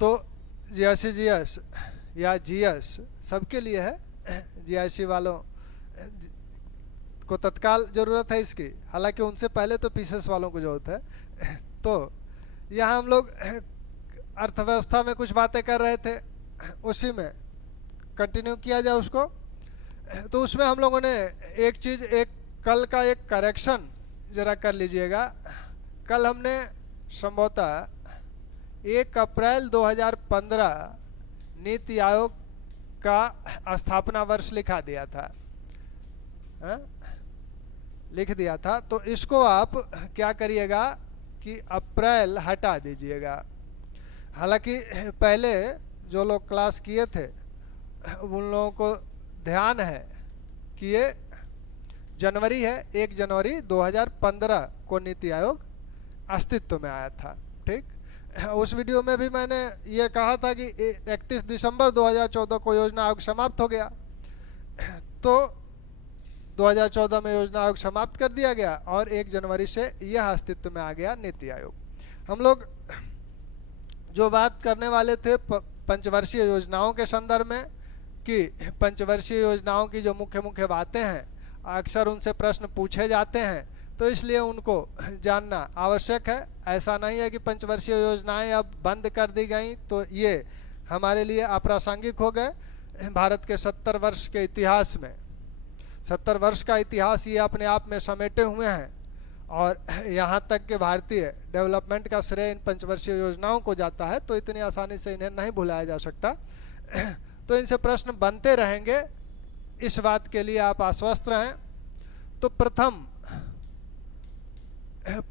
तो जीएस या जीएस सबके लिए है। जीआईसी वालों को तत्काल ज़रूरत है इसकी, हालांकि उनसे पहले तो पीसेस वालों को ज़रूरत है। तो यहाँ हम लोग अर्थव्यवस्था में कुछ बातें कर रहे थे, उसी में कंटिन्यू किया जाए उसको। तो उसमें हम लोगों ने एक चीज़, एक कल का एक करेक्शन ज़रा कर लीजिएगा। कल हमने संभवतः 1 अप्रैल 2015 नीति आयोग का स्थापना वर्ष लिखा दिया था, लिख दिया था। तो इसको आप क्या करिएगा कि अप्रैल हटा दीजिएगा। हालांकि पहले जो लोग क्लास किए थे उन लोगों को ध्यान है कि ये जनवरी है, 1 जनवरी 2015 को नीति आयोग अस्तित्व में आया था। ठीक, उस वीडियो में भी मैंने ये कहा था कि 31 दिसंबर 2014 को योजना आयोग समाप्त हो गया। तो 2014 में योजना आयोग समाप्त कर दिया गया और 1 जनवरी से यह अस्तित्व में आ गया नीति आयोग। हम लोग जो बात करने वाले थे पंचवर्षीय योजनाओं के संदर्भ में, कि पंचवर्षीय योजनाओं की जो मुख्य मुख्य बातें हैं, अक्सर उनसे प्रश्न पूछे जाते हैं, तो इसलिए उनको जानना आवश्यक है। ऐसा नहीं है कि पंचवर्षीय योजनाएं अब बंद कर दी गई तो ये हमारे लिए अप्रासंगिक हो गए। भारत के 70 वर्ष के इतिहास में, 70 वर्ष का इतिहास ये अपने आप में समेटे हुए हैं और यहाँ तक कि भारतीय डेवलपमेंट का श्रेय इन पंचवर्षीय योजनाओं को जाता है, तो इतनी आसानी से इन्हें नहीं भुलाया जा सकता। तो इनसे प्रश्न बनते रहेंगे, इस बात के लिए आप आश्वस्त रहें। तो प्रथम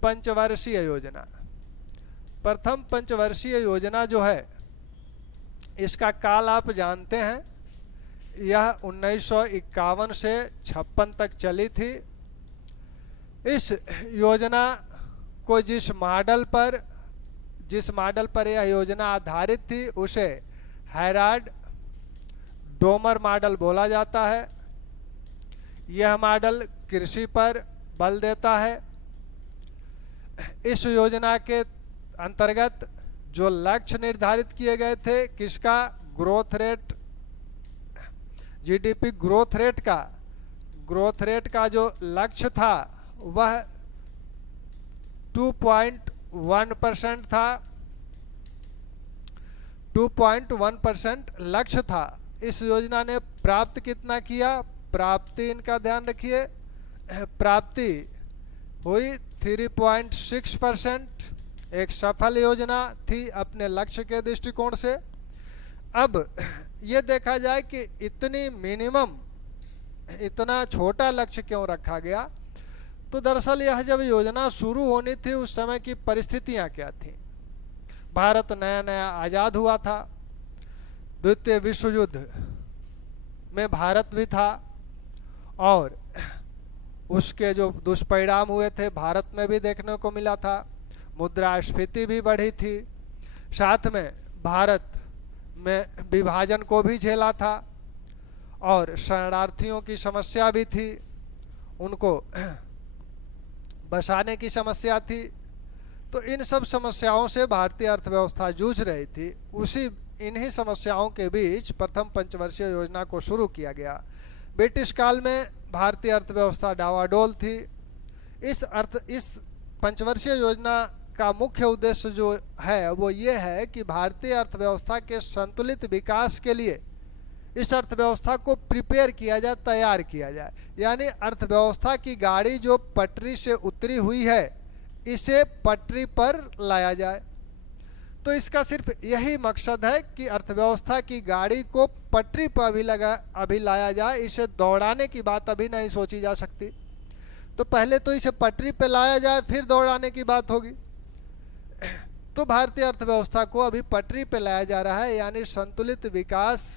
पंचवर्षीय योजना, प्रथम पंचवर्षीय योजना जो है इसका काल आप जानते हैं। यह 1951 से 56 तक चली थी। इस योजना को जिस मॉडल पर यह योजना आधारित थी उसे हैराल्ड डोमर मॉडल बोला जाता है। यह मॉडल कृषि पर बल देता है। इस योजना के अंतर्गत जो लक्ष्य निर्धारित किए गए थे, किसका? Growth rate, GDP growth rate का जो लक्ष्य था वह 2.1% था। 2.1% लक्ष्य था। इस योजना ने प्राप्त कितना किया? प्राप्ति, इनका ध्यान रखिए, प्राप्ति हुई 3.6%। एक सफल योजना थी अपने लक्ष्य के दृष्टिकोण से। अब ये देखा जाए कि इतना छोटा लक्ष्य क्यों रखा गया, तो दरअसल यह जब योजना शुरू होनी थी उस समय की परिस्थितियां क्या थी। भारत नया नया आज़ाद हुआ था, द्वितीय विश्व युद्ध में भारत भी था और उसके जो दुष्परिणाम हुए थे भारत में भी देखने को मिला था। मुद्रास्फीति भी बढ़ी थी, साथ में भारत में विभाजन को भी झेला था और शरणार्थियों की समस्या भी थी, उनको बसाने की समस्या थी। तो इन सब समस्याओं से भारतीय अर्थव्यवस्था जूझ रही थी। इन्हीं समस्याओं के बीच प्रथम पंचवर्षीय योजना को शुरू किया गया। ब्रिटिश काल में भारतीय अर्थव्यवस्था डावाडोल थी। इस पंचवर्षीय योजना का मुख्य उद्देश्य जो है वो ये है कि भारतीय अर्थव्यवस्था के संतुलित विकास के लिए इस अर्थव्यवस्था को प्रिपेयर किया जाए, तैयार किया जाए। यानी अर्थव्यवस्था की गाड़ी जो पटरी से उतरी हुई है इसे पटरी पर लाया जाए। तो इसका सिर्फ यही मकसद है कि अर्थव्यवस्था की गाड़ी को पटरी पर अभी लाया जाए। इसे दौड़ाने की बात अभी नहीं सोची जा सकती। तो पहले तो इसे पटरी पर लाया जाए, फिर दौड़ाने की बात होगी। तो भारतीय अर्थव्यवस्था को अभी पटरी पर लाया जा रहा है, यानी संतुलित विकास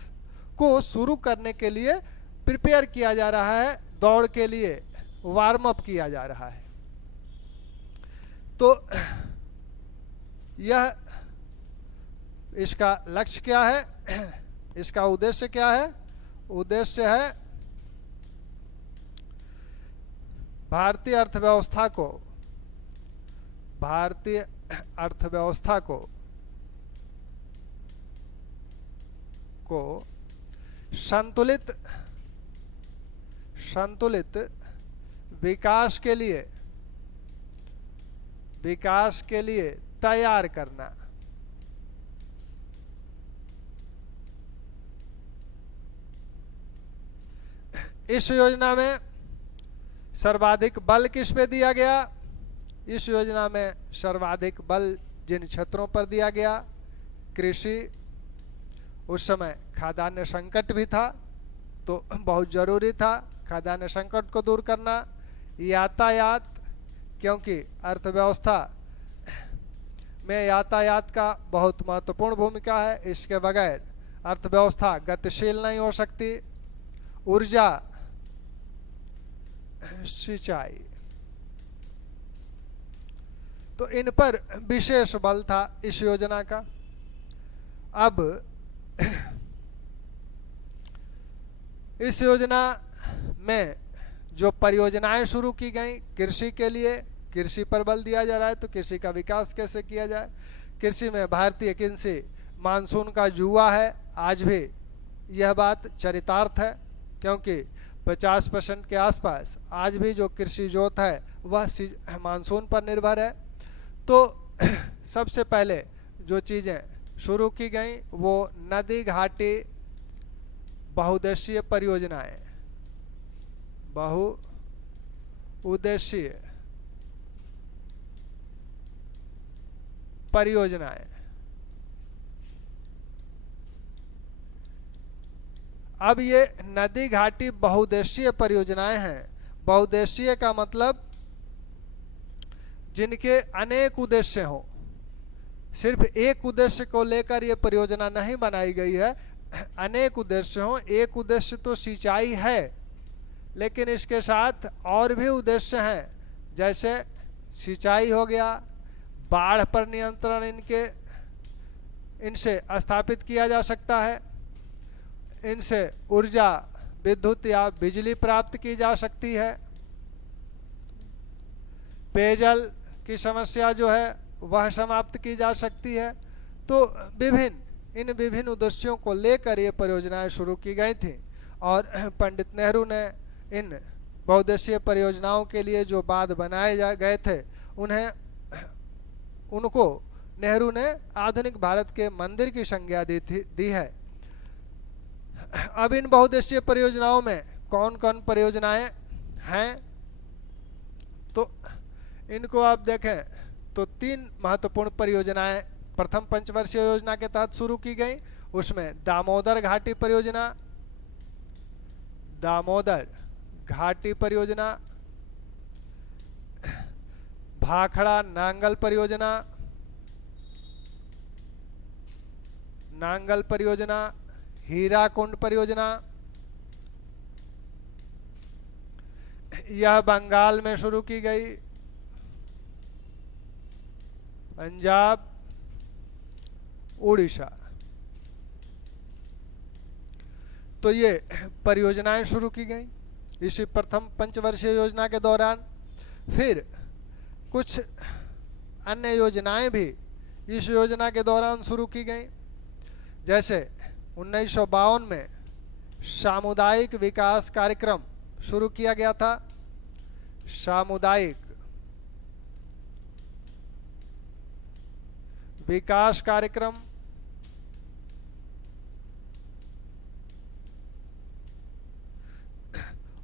को शुरू करने के लिए प्रिपेयर किया जा रहा है, दौड़ के लिए वार्म अप किया जा रहा है। तो यह इसका लक्ष्य क्या है, इसका उद्देश्य क्या है? उद्देश्य है भारतीय अर्थव्यवस्था को को संतुलित विकास के लिए तैयार करना। इस योजना में सर्वाधिक बल किस पे दिया गया? इस योजना में सर्वाधिक बल जिन क्षेत्रों पर दिया गया, कृषि, उस समय खाद्यान्न संकट भी था तो बहुत जरूरी था खाद्यान्न संकट को दूर करना। यातायात, क्योंकि अर्थव्यवस्था में यातायात का बहुत महत्वपूर्ण भूमिका है, इसके बगैर अर्थव्यवस्था गतिशील नहीं हो सकती। ऊर्जा, सिंचाई, तो इन पर विशेष बल था इस योजना का। अब इस योजना में जो परियोजनाएं शुरू की गई कृषि के लिए, कृषि पर बल दिया जा रहा है, तो कृषि का विकास कैसे किया जाए। कृषि में भारतीय कृषि मानसून का जुआ है, आज भी यह बात चरितार्थ है, क्योंकि 50% के आसपास आज भी जो कृषि जोत है वह मानसून पर निर्भर है। तो सबसे पहले जो चीज़ें शुरू की गई वो नदी घाटी बहुउद्देशीय परियोजनाएं, बहुउद्देशीय परियोजनाएं। अब ये नदी घाटी बहुउद्देशीय परियोजनाएं हैं। बहुउद्देशीय का मतलब जिनके अनेक उद्देश्य हों, सिर्फ एक उद्देश्य को लेकर ये परियोजना नहीं बनाई गई है, अनेक उद्देश्य हों। एक उद्देश्य तो सिंचाई है, लेकिन इसके साथ और भी उद्देश्य हैं, जैसे सिंचाई हो गया, बाढ़ पर नियंत्रण इनसे स्थापित किया जा सकता है, इनसे ऊर्जा, विद्युत या बिजली प्राप्त की जा सकती है, पेयजल की समस्या जो है वह समाप्त की जा सकती है। तो इन विभिन्न उद्देश्यों को लेकर ये परियोजनाएं शुरू की गई थी, और पंडित नेहरू ने इन बहुउद्देशीय परियोजनाओं के लिए जो बांध बनाए गए थे उनको नेहरू ने आधुनिक भारत के मंदिर की संज्ञा दी है। अब इन बहुउद्देशीय परियोजनाओं में कौन कौन परियोजनाएं हैं, तो इनको आप देखें तो 3 महत्वपूर्ण परियोजनाएं प्रथम पंचवर्षीय योजना के तहत शुरू की गई। उसमें दामोदर घाटी परियोजना, भाखड़ा नांगल परियोजना, हीराकुंड परियोजना, यह बंगाल में शुरू की गई, पंजाब, उड़ीसा। तो ये परियोजनाएं शुरू की गई इसी प्रथम पंचवर्षीय योजना के दौरान। फिर कुछ अन्य योजनाएं भी इस योजना के दौरान शुरू की गई, जैसे 1952 में सामुदायिक विकास कार्यक्रम शुरू किया गया था। सामुदायिक विकास कार्यक्रम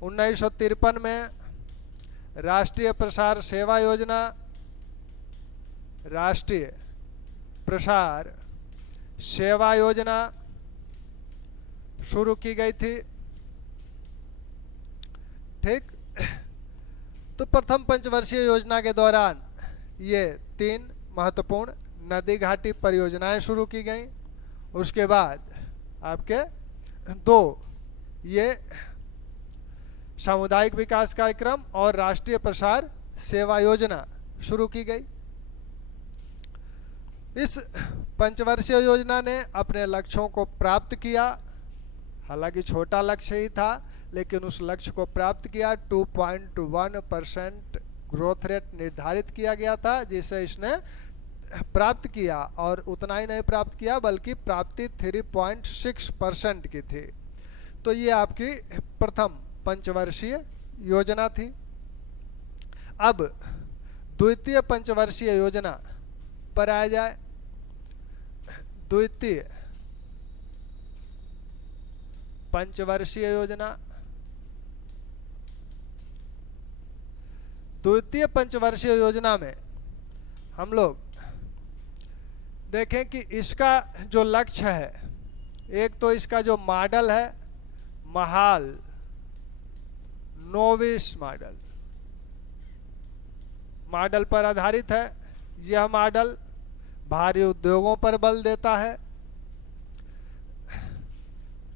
1953 में राष्ट्रीय प्रसार सेवा योजना, राष्ट्रीय प्रसार सेवा योजना शुरू की गई थी। ठीक, तो प्रथम पंचवर्षीय योजना के दौरान ये 3 महत्वपूर्ण नदी घाटी परियोजनाएं शुरू की गई। उसके बाद आपके 2 ये सामुदायिक विकास कार्यक्रम और राष्ट्रीय प्रसार सेवा योजना शुरू की गई। इस पंचवर्षीय योजना ने अपने लक्ष्यों को प्राप्त किया, हालांकि छोटा लक्ष्य ही था, लेकिन उस लक्ष्य को प्राप्त किया। 2.1% ग्रोथ रेट निर्धारित किया गया था, जिसे इसने प्राप्त किया, और उतना ही नहीं प्राप्त किया बल्कि प्राप्ति 3.6% की थी। तो ये आपकी प्रथम पंचवर्षीय योजना थी। अब द्वितीय पंचवर्षीय योजना पर आया जाए। द्वितीय पंचवर्षीय योजना, द्वितीय पंचवर्षीय योजना में हम लोग देखें कि इसका जो लक्ष्य है, एक तो इसका जो मॉडल है महाल नोविस मॉडल, मॉडल पर आधारित है। यह मॉडल भारी उद्योगों पर बल देता है।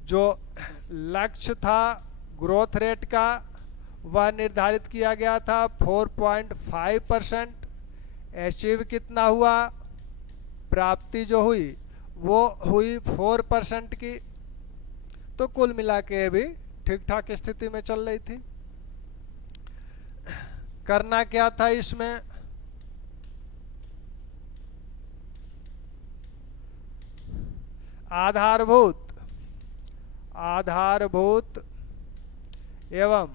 जो लक्ष्य था ग्रोथ रेट का वह निर्धारित किया गया था 4.5%। अचीव कितना हुआ? प्राप्ति जो हुई वो हुई 4% की। तो कुल मिला के भी ठीक ठाक स्थिति में चल रही थी। करना क्या था इसमें? आधारभूत एवं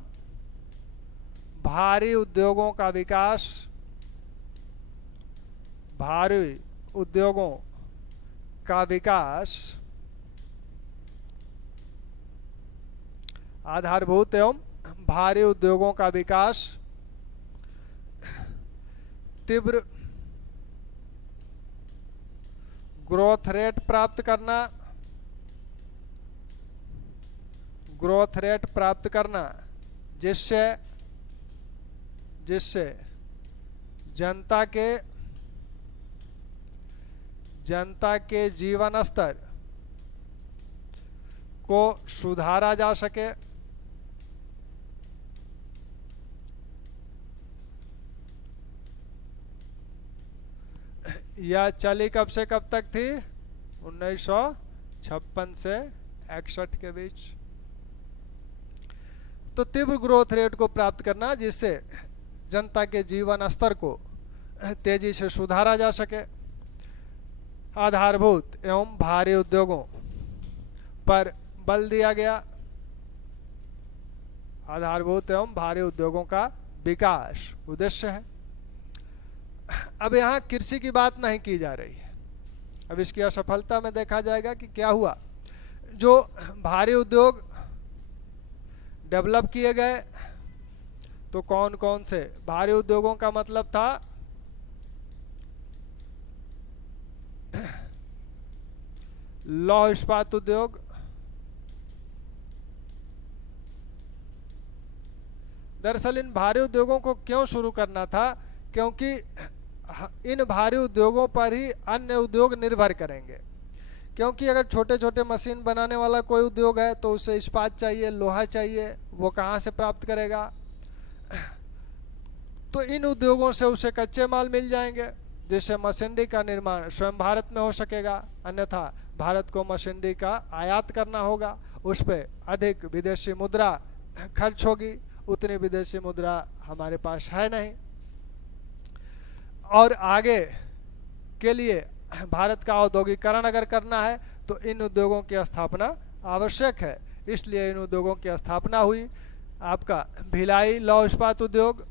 भारी उद्योगों का विकास, भारी उद्योगों का विकास, आधारभूत एवं भारी उद्योगों का विकास, तीव्र ग्रोथ रेट प्राप्त करना, ग्रोथ रेट प्राप्त करना जिससे जनता के जीवन स्तर को सुधारा जा सके। यह चली कब से कब तक थी? 1956 से 61 के बीच। तो तीव्र ग्रोथ रेट को प्राप्त करना जिससे जनता के जीवन स्तर को तेजी से सुधारा जा सके। आधारभूत एवं भारी उद्योगों पर बल दिया गया। आधारभूत एवं भारी उद्योगों का विकास उद्देश्य है। अब यहाँ कृषि की बात नहीं की जा रही है। अब इसकी असफलता में देखा जाएगा कि क्या हुआ। जो भारी उद्योग डेवलप किए गए तो कौन कौन से भारी उद्योगों का मतलब था? लौह इस्पात उद्योग, दरअसल इन भारी उद्योगों को क्यों शुरू करना था? क्योंकि इन भारी उद्योगों पर ही अन्य उद्योग निर्भर करेंगे। क्योंकि अगर छोटे छोटे मशीन बनाने वाला कोई उद्योग है तो उसे इस्पात चाहिए, लोहा चाहिए, वो कहाँ से प्राप्त करेगा? तो इन उद्योगों से उसे कच्चे माल मिल जाएंगे जिससे मशीनरी का निर्माण स्वयं भारत में हो सकेगा। अन्यथा भारत को मशीनरी का आयात करना होगा, उस पर अधिक विदेशी मुद्रा खर्च होगी। उतनी विदेशी मुद्रा हमारे पास है नहीं, और आगे के लिए भारत का औद्योगिकरण अगर करना है तो इन उद्योगों की स्थापना आवश्यक है। इसलिए इन उद्योगों की स्थापना हुई। आपका भिलाई लौह इस्पात उद्योग,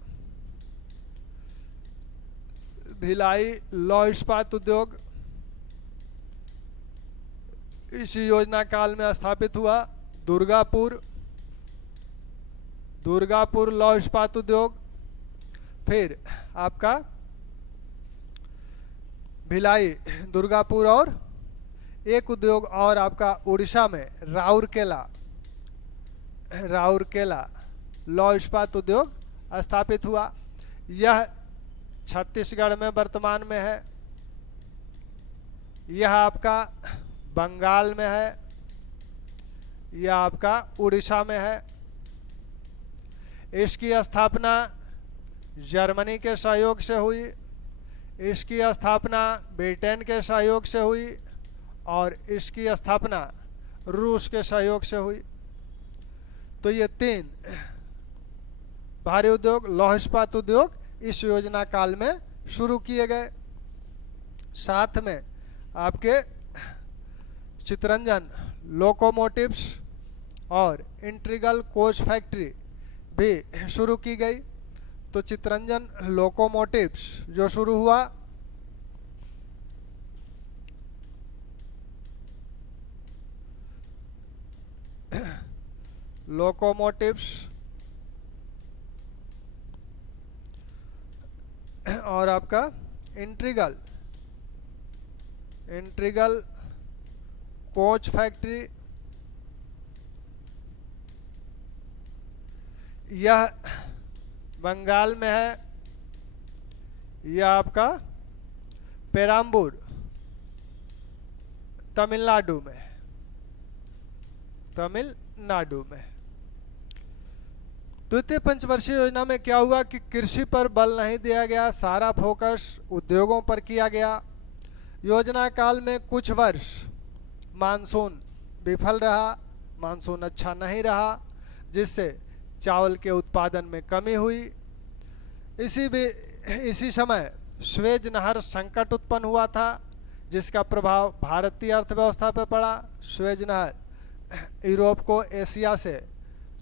भिलाई लौह इस्पात उद्योग इसी योजना काल में स्थापित हुआ। दुर्गापुर लौह इस्पात उद्योग, फिर आपका भिलाई, दुर्गापुर, और एक उद्योग और आपका उड़ीसा में राउरकेला लौह इस्पात उद्योग स्थापित हुआ। यह छत्तीसगढ़ में वर्तमान में है। यह आपका बंगाल में है। यह आपका उड़ीसा में है। इसकी स्थापना जर्मनी के सहयोग से हुई। इसकी स्थापना ब्रिटेन के सहयोग से हुई और इसकी स्थापना रूस के सहयोग से हुई। तो ये तीन भारी उद्योग, लौह इस्पात उद्योग इस योजना काल में शुरू किए गए। साथ में आपके चितरंजन लोकोमोटिव्स और इंट्रीगल कोच फैक्ट्री भी शुरू की गई। तो चितरंजन लोकोमोटिव्स जो शुरू हुआ, लोकोमोटिव्स, और आपका इंट्रीगल कोच फैक्ट्री, यह बंगाल में है। यह आपका पेराम्बूर तमिलनाडु में, द्वितीय पंचवर्षीय योजना में क्या हुआ कि कृषि पर बल नहीं दिया गया, सारा फोकस उद्योगों पर किया गया। योजना काल में कुछ वर्ष मानसून विफल रहा, मानसून अच्छा नहीं रहा, जिससे चावल के उत्पादन में कमी हुई। इसी समय स्वेज नहर संकट उत्पन्न हुआ था, जिसका प्रभाव भारतीय अर्थव्यवस्था पर पड़ा। स्वेज नहर यूरोप को एशिया से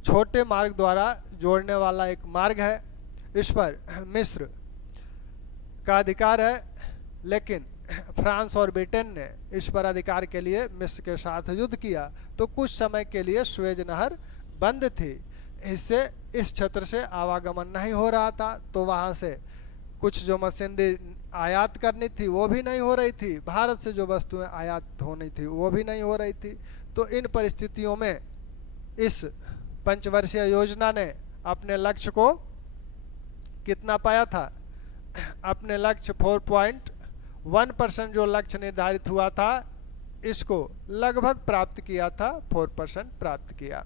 छोटे मार्ग द्वारा जोड़ने वाला एक मार्ग है। इस पर मिस्र का अधिकार है, लेकिन फ्रांस और ब्रिटेन ने इस पर अधिकार के लिए मिस्र के साथ युद्ध किया, तो कुछ समय के लिए स्वेज नहर बंद थी। इससे इस क्षेत्र से आवागमन नहीं हो रहा था, तो वहाँ से कुछ जो मशीनरी आयात करनी थी वो भी नहीं हो रही थी, भारत से जो वस्तुएं आयात होनी थी वो भी नहीं हो रही थी। तो इन परिस्थितियों में इस पंचवर्षीय योजना ने अपने लक्ष्य को कितना पाया था? अपने लक्ष्य 4.1% जो लक्ष्य निर्धारित हुआ था, इसको लगभग प्राप्त किया था, 4% प्राप्त किया।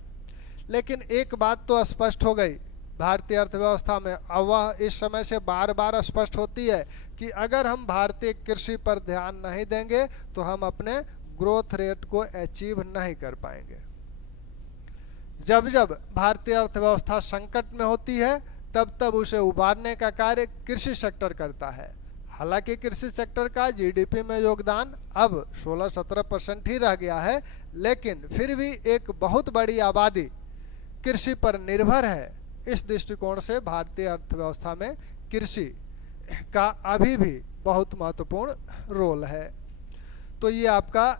लेकिन एक बात तो स्पष्ट हो गई भारतीय अर्थव्यवस्था में, अब वह इस समय से बार बार स्पष्ट होती है कि अगर हम भारतीय कृषि पर ध्यान नहीं देंगे तो हम अपने ग्रोथ रेट को अचीव नहीं कर पाएंगे। जब जब भारतीय अर्थव्यवस्था संकट में होती है, तब तब उसे उबारने का कार्य कृषि सेक्टर करता है। हालांकि कृषि सेक्टर का जीडीपी में योगदान अब 16-17% ही रह गया है, लेकिन फिर भी एक बहुत बड़ी आबादी कृषि पर निर्भर है। इस दृष्टिकोण से भारतीय अर्थव्यवस्था में कृषि का अभी भी बहुत महत्वपूर्ण रोल है। तो ये आपका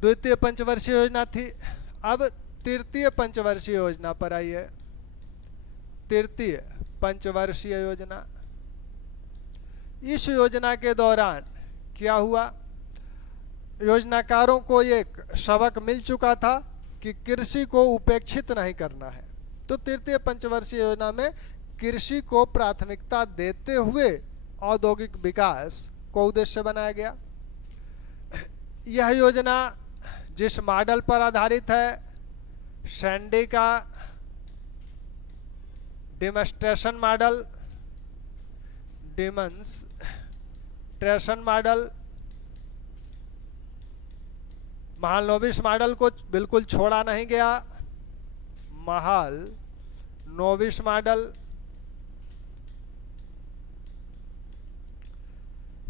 द्वितीय पंचवर्षीय योजना थी। अब तृतीय पंचवर्षीय योजना पर आइए। तृतीय पंचवर्षीय योजना, इस योजना के दौरान क्या हुआ? योजनाकारों को एक सबक मिल चुका था कि कृषि को उपेक्षित नहीं करना है। तो तृतीय पंचवर्षीय योजना में कृषि को प्राथमिकता देते हुए औद्योगिक विकास को उद्देश्य बनाया गया। यह योजना जिस मॉडल पर आधारित है, सैंडी का डेमोन्स्ट्रेशन मॉडल, महालनोबिस मॉडल को बिल्कुल छोड़ा नहीं गया। महालनोबिस मॉडल,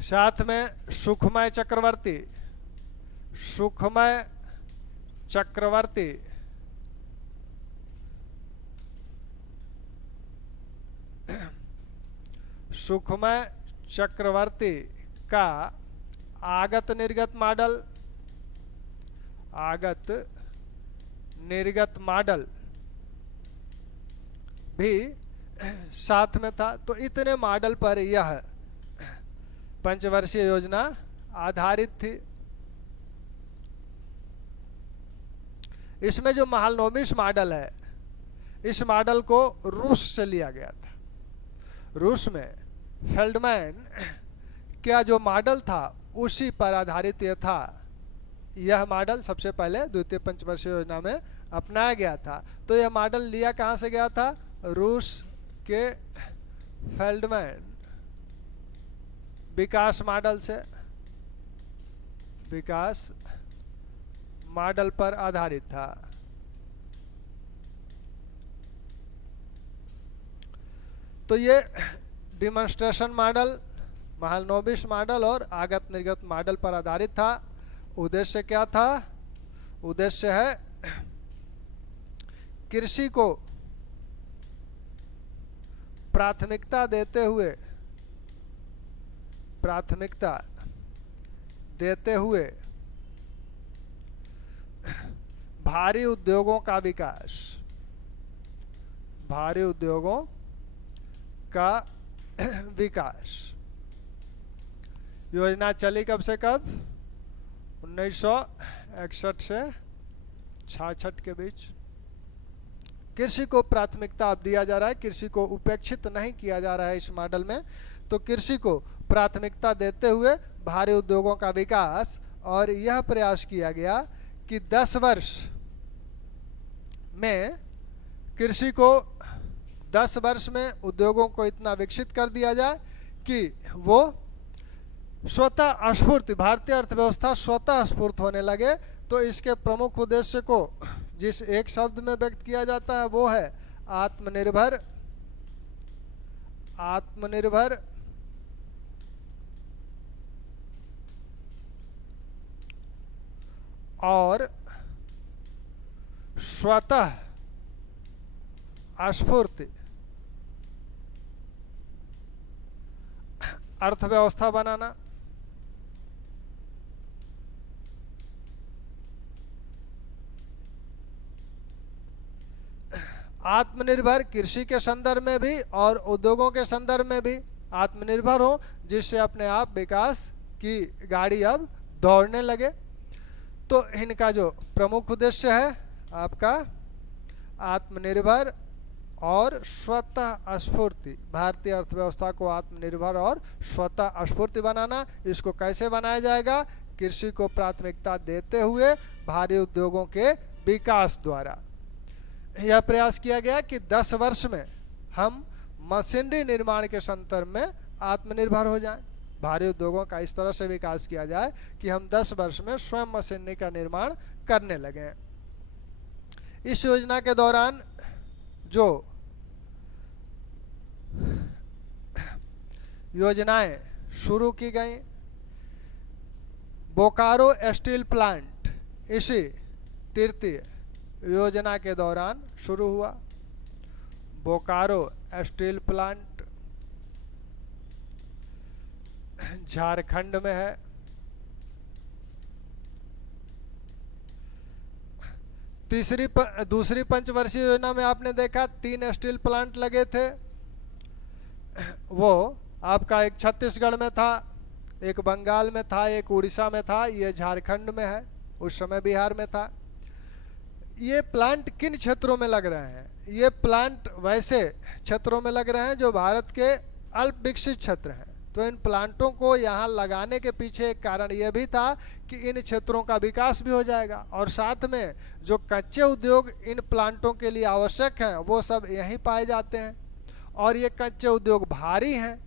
साथ में सुखमय चक्रवर्ती का आगत निर्गत मॉडल भी साथ में था। तो इतने मॉडल पर यह पंचवर्षीय योजना आधारित थी। इसमें जो महालनोबिस मॉडल है, इस मॉडल को रूस से लिया गया था। रूस में फेल्डमैन का जो मॉडल था उसी पर आधारित यह था। यह मॉडल सबसे पहले द्वितीय पंचवर्षीय योजना में अपनाया गया था। तो यह मॉडल लिया कहाँ से गया था? रूस के फेल्डमैन विकास मॉडल पर आधारित था। तो ये डिमॉन्स्ट्रेशन मॉडल, महालनोबिस मॉडल और आगत निर्गत मॉडल पर आधारित था। उद्देश्य क्या था? उद्देश्य है कृषि को प्राथमिकता देते हुए भारी उद्योगों का विकास। योजना चली कब से कब? 1961 से 66 के बीच। कृषि को प्राथमिकता अब दिया जा रहा है, कृषि को उपेक्षित नहीं किया जा रहा है इस मॉडल में। तो कृषि को प्राथमिकता देते हुए भारी उद्योगों का विकास, और यह प्रयास किया गया कि 10 वर्ष में कृषि को 10 वर्ष में उद्योगों को इतना विकसित कर दिया जाए कि वो स्वतः स्फूर्त, भारतीय अर्थव्यवस्था स्वतः स्फूर्त होने लगे। तो इसके प्रमुख उद्देश्य को जिस एक शब्द में व्यक्त किया जाता है वो है आत्मनिर्भर और स्वतः स्फूर्त अर्थव्यवस्था बनाना। आत्मनिर्भर कृषि के संदर्भ में भी और उद्योगों के संदर्भ में भी आत्मनिर्भर हो, जिससे अपने आप विकास की गाड़ी अब दौड़ने लगे। तो इनका जो प्रमुख उद्देश्य है आपका आत्मनिर्भर और स्वतः स्फूर्ति, भारतीय अर्थव्यवस्था को आत्मनिर्भर और स्वतः स्फूर्ति बनाना। इसको कैसे बनाया जाएगा? कृषि को प्राथमिकता देते हुए भारी उद्योगों के विकास द्वारा। यह प्रयास किया गया कि 10 वर्ष में हम मशीनरी निर्माण के संदर्भ में आत्मनिर्भर हो जाएं। भारी उद्योगों का इस तरह से विकास किया जाए कि हम 10 वर्ष में स्वयं मशीनरी का निर्माण करने लगे। इस योजना के दौरान जो योजनाएं शुरू की गई, बोकारो स्टील प्लांट इसी तृतीय योजना के दौरान शुरू हुआ। बोकारो स्टील प्लांट झारखंड में है। दूसरी पंचवर्षीय योजना में आपने देखा 3 स्टील प्लांट लगे थे। वो आपका एक छत्तीसगढ़ में था, एक बंगाल में था, एक उड़ीसा में था, ये झारखंड में है, उस समय बिहार में था। ये प्लांट किन क्षेत्रों में लग रहे हैं? ये प्लांट वैसे क्षेत्रों में लग रहे हैं जो भारत के अल्प विकसित क्षेत्र हैं। तो इन प्लांटों को यहाँ लगाने के पीछे एक कारण यह भी था कि इन क्षेत्रों का विकास भी हो जाएगा और साथ में जो कच्चे उद्योग इन प्लांटों के लिए आवश्यक हैं वो सब यहीं पाए जाते हैं। और ये कच्चे उद्योग भारी हैं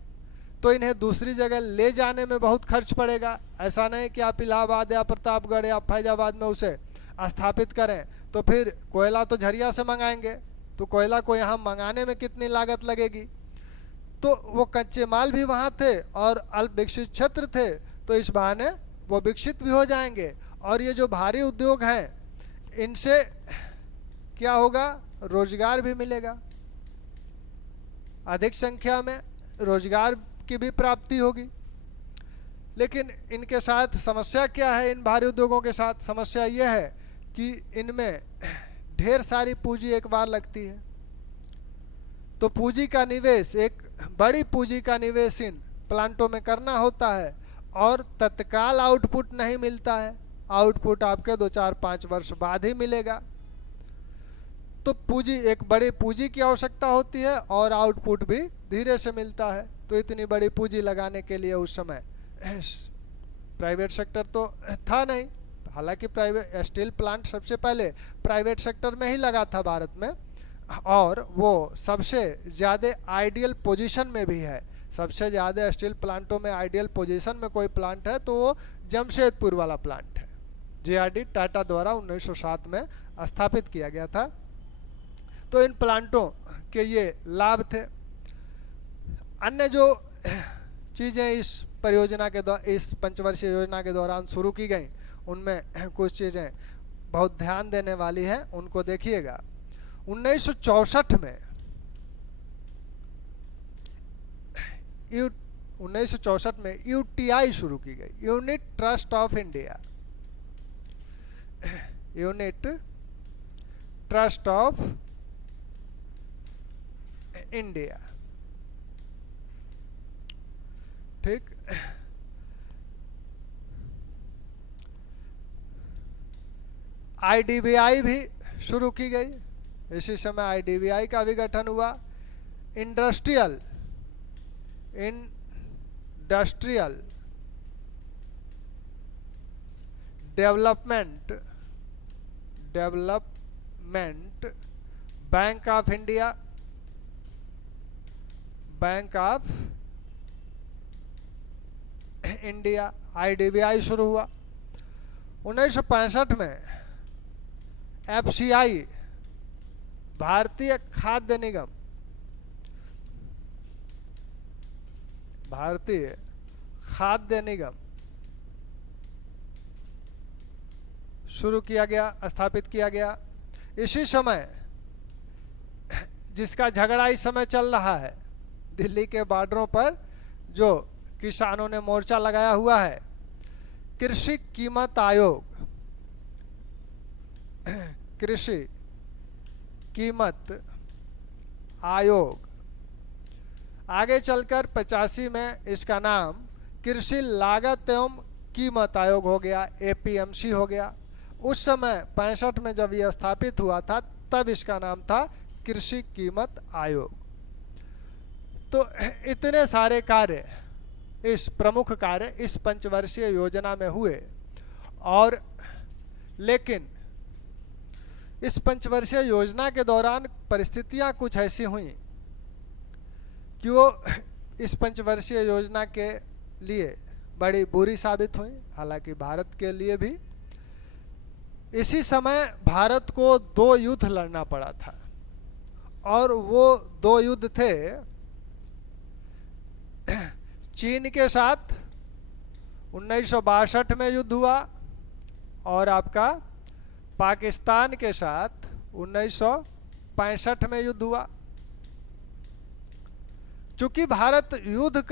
तो इन्हें दूसरी जगह ले जाने में बहुत खर्च पड़ेगा। ऐसा नहीं कि आप इलाहाबाद या प्रतापगढ़ या फैजाबाद में उसे स्थापित करें तो फिर कोयला तो झरिया से मंगाएंगे, तो कोयला को यहाँ मंगाने में कितनी लागत लगेगी। तो वो कच्चे माल भी वहाँ थे और अल्प विकसित क्षेत्र थे, तो इस बहाने वो विकसित भी हो जाएंगे। और ये जो भारी उद्योग हैं इनसे क्या होगा? रोजगार भी मिलेगा, अधिक संख्या में रोजगार की भी प्राप्ति होगी। लेकिन इनके साथ समस्या क्या है? इन भारी उद्योगों के साथ समस्या यह है कि इनमें ढेर सारी पूंजी एक बार लगती है। तो पूंजी का निवेश, एक बड़ी पूंजी का निवेश इन प्लांटों में करना होता है और तत्काल आउटपुट नहीं मिलता है। आउटपुट आपके 2, 4, 5 वर्ष बाद ही मिलेगा। तो पूंजी, एक बड़ी पूंजी की आवश्यकता होती है और आउटपुट भी धीरे से मिलता है। तो इतनी बड़ी पूंजी लगाने के लिए उस समय प्राइवेट सेक्टर तो था नहीं। हालांकि प्राइवेट स्टील प्लांट सबसे पहले प्राइवेट सेक्टर में ही लगा था भारत में, और वो सबसे ज़्यादा आइडियल पोजीशन में भी है। सबसे ज़्यादा स्टील प्लांटों में आइडियल पोजीशन में कोई प्लांट है तो वो जमशेदपुर वाला प्लांट है। जेआरडी टाटा द्वारा 1907 में स्थापित किया गया था। तो इन प्लांटों के ये लाभ थे। अन्य जो चीज़ें इस परियोजना के इस पंचवर्षीय योजना के दौरान शुरू की गई, उनमें कुछ चीज़ें बहुत ध्यान देने वाली है, उनको देखिएगा। 1964 में 1964 में यूटीआई शुरू की गई, unit trust of India. Unit trust of India, ठीक। आईडीबीआई भी शुरू की गई, इसी समय आईडीबीआई का भी गठन हुआ। Industrial development bank of India, bank of India, IDBI शुरू हुआ। 1965 में एफसीआई, भारतीय खाद्य निगम, भारतीय खाद्य निगम शुरू किया गया, स्थापित किया गया। इसी समय जिसका झगड़ा इस समय चल रहा है, दिल्ली के बॉर्डरों पर जो किसानों ने मोर्चा लगाया हुआ है, कृषि कीमत आयोग, कृषि कीमत आयोग, आगे चलकर 85 में इसका नाम कृषि लागत एवं कीमत आयोग हो गया, एपीएमसी हो गया। उस समय 65 में जब यह स्थापित हुआ था, तब इसका नाम था कृषि कीमत आयोग। तो इतने सारे कार्य, इस प्रमुख कार्य इस पंचवर्षीय योजना में हुए। और लेकिन इस पंचवर्षीय योजना के दौरान परिस्थितियां कुछ ऐसी हुई कि वो इस पंचवर्षीय योजना के लिए बड़ी बुरी साबित हुई, हालांकि भारत के लिए भी। इसी समय भारत को 2 युद्ध लड़ना पड़ा था, और वो 2 युद्ध थे चीन के साथ 1962 में युद्ध हुआ, और आपका पाकिस्तान के साथ 1965 में युद्ध हुआ। चूंकि भारत युद्ध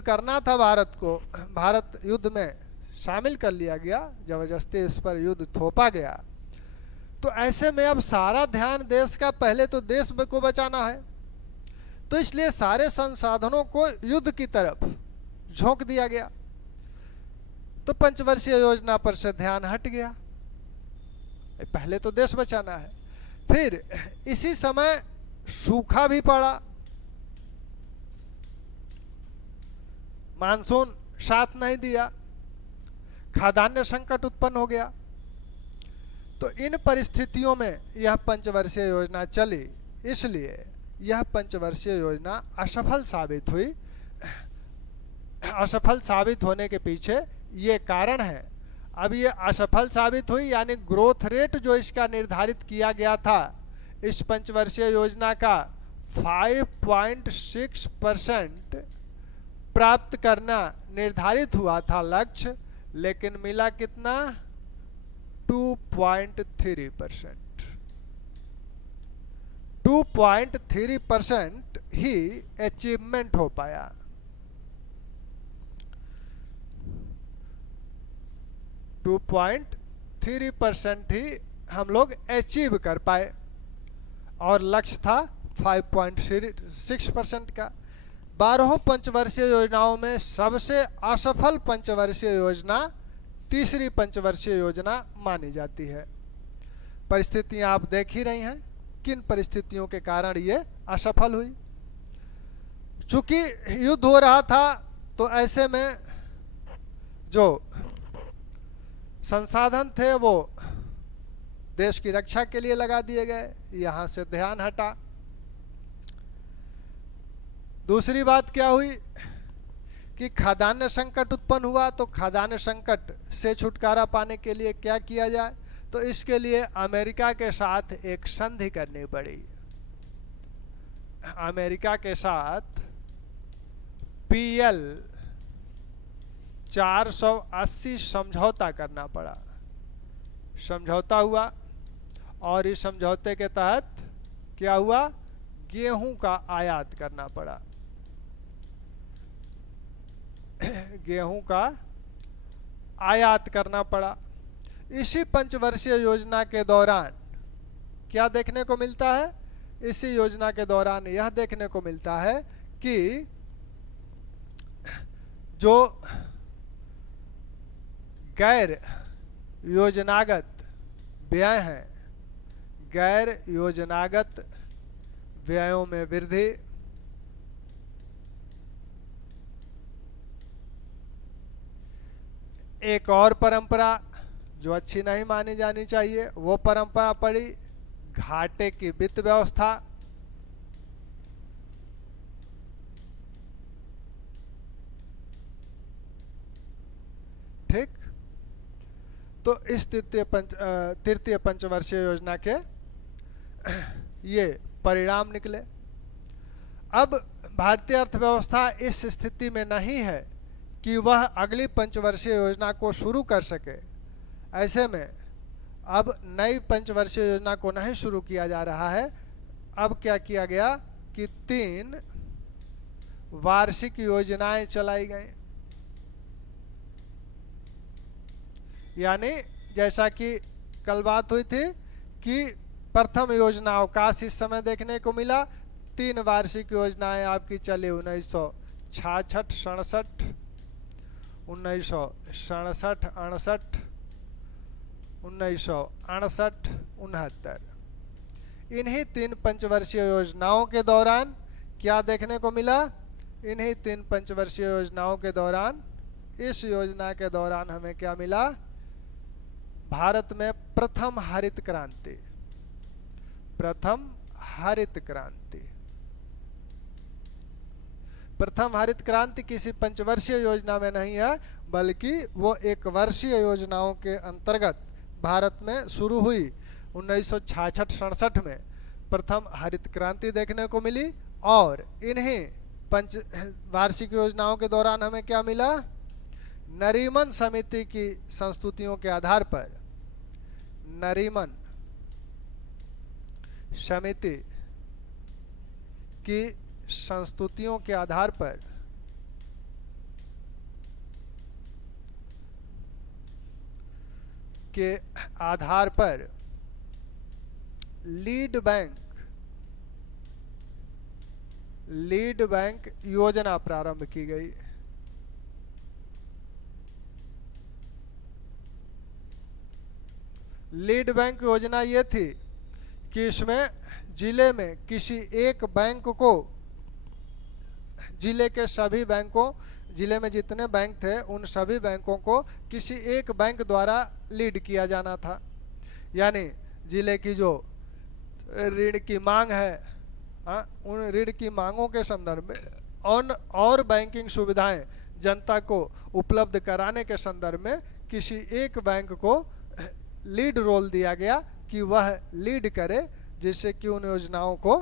करना था, भारत युद्ध में शामिल कर लिया गया, जबरदस्ती इस पर युद्ध थोपा गया। तो ऐसे में अब सारा ध्यान देश का, पहले तो देश को बचाना है, तो इसलिए सारे संसाधनों को युद्ध की तरफ झोंक दिया गया। तो पंचवर्षीय योजना पर से ध्यान हट गया, पहले तो देश बचाना है। फिर इसी समय सूखा भी पड़ा, मानसून साथ नहीं दिया, खाद्यान्न संकट उत्पन्न हो गया। तो इन परिस्थितियों में यह पंचवर्षीय योजना चली, इसलिए यह पंचवर्षीय योजना असफल साबित हुई। असफल साबित होने के पीछे ये कारण है। अब ये असफल साबित हुई, यानी ग्रोथ रेट जो इसका निर्धारित किया गया था, इस पंचवर्षीय योजना का 5.6% प्राप्त करना निर्धारित हुआ था लक्ष्य, लेकिन मिला कितना? 2.3%। 2.3% ही अचीवमेंट हो पाया। 2.3% ही हम लोग अचीव कर पाए, और लक्ष्य था 5.6% का। 12 पंचवर्षीय योजनाओं में सबसे असफल पंचवर्षीय योजना तीसरी पंचवर्षीय योजना मानी जाती है। परिस्थितियां आप देख ही रही हैं, किन परिस्थितियों के कारण ये असफल हुई। चूंकि युद्ध हो रहा था, तो ऐसे में जो संसाधन थे वो देश की रक्षा के लिए लगा दिए गए, यहां से ध्यान हटा। दूसरी बात क्या हुई कि खाद्यान्न संकट उत्पन्न हुआ, तो खाद्यान्न संकट से छुटकारा पाने के लिए क्या किया जाए, तो इसके लिए अमेरिका के साथ एक संधि करनी पड़ी। अमेरिका के साथ PL 480 समझौता करना पड़ा। समझौता हुआ और इस समझौते के तहत क्या हुआ, गेहूं का आयात करना पड़ा। गेहूं का आयात करना पड़ा। इसी पंचवर्षीय योजना के दौरान क्या देखने को मिलता है, इसी योजना के दौरान यह देखने को मिलता है कि जो गैर योजनागत व्यय हैं, गैर योजनागत व्ययों में वृद्धि, एक और परंपरा जो अच्छी नहीं मानी जानी चाहिए वो परंपरा पड़ी घाटे की वित्त व्यवस्था। ठीक, तो इस तृतीय पंचवर्षीय योजना के ये परिणाम निकले। अब भारतीय अर्थव्यवस्था इस स्थिति में नहीं है कि वह अगली पंचवर्षीय योजना को शुरू कर सके। ऐसे में अब नई पंचवर्षीय योजना को नहीं शुरू किया जा रहा है। अब क्या किया गया कि 3 वार्षिक योजनाएं चलाई गई। यानी जैसा कि कल बात हुई थी कि प्रथम योजना अवकाश इस समय देखने को मिला। 3 वार्षिक योजनाएं आपकी चली 1966, 67, 1967, 68, 1968, 69। इन्हीं 3 पंचवर्षीय योजनाओं के दौरान क्या देखने को मिला, इन्हीं 3 पंचवर्षीय योजनाओं के दौरान, इस योजना के दौरान हमें क्या मिला, भारत में प्रथम हरित क्रांति। प्रथम हरित क्रांति। प्रथम हरित क्रांति किसी पंचवर्षीय योजना में नहीं है, बल्कि वो एक वर्षीय योजनाओं के अंतर्गत भारत में शुरू हुई। 1966-67 में प्रथम हरित क्रांति देखने को मिली और इन्हीं पंच वार्षिक योजनाओं के दौरान हमें क्या मिला, नरीमन समिति की संस्तुतियों के आधार पर, नरीमन समिति की संस्तुतियों के आधार पर लीड बैंक योजना प्रारंभ की गई। लीड बैंक योजना ये थी कि इसमें जिले में किसी एक बैंक को, जिले के सभी बैंकों, जिले में जितने बैंक थे उन सभी बैंकों को किसी एक बैंक द्वारा लीड किया जाना था। यानी जिले की जो ऋण की मांग है, उन ऋण की मांगों के संदर्भ में और बैंकिंग सुविधाएं जनता को उपलब्ध कराने के संदर्भ में किसी एक बैंक को लीड रोल दिया गया कि वह लीड करे, जिससे कि उन योजनाओं को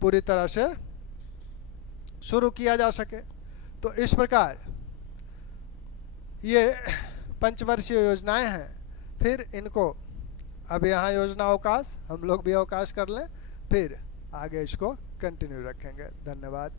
पूरी तरह से शुरू किया जा सके। तो इस प्रकार ये पंचवर्षीय योजनाएं हैं। फिर इनको अब यहाँ योजना अवकाश, हम लोग भी अवकाश कर लें, फिर आगे इसको कंटिन्यू रखेंगे। धन्यवाद।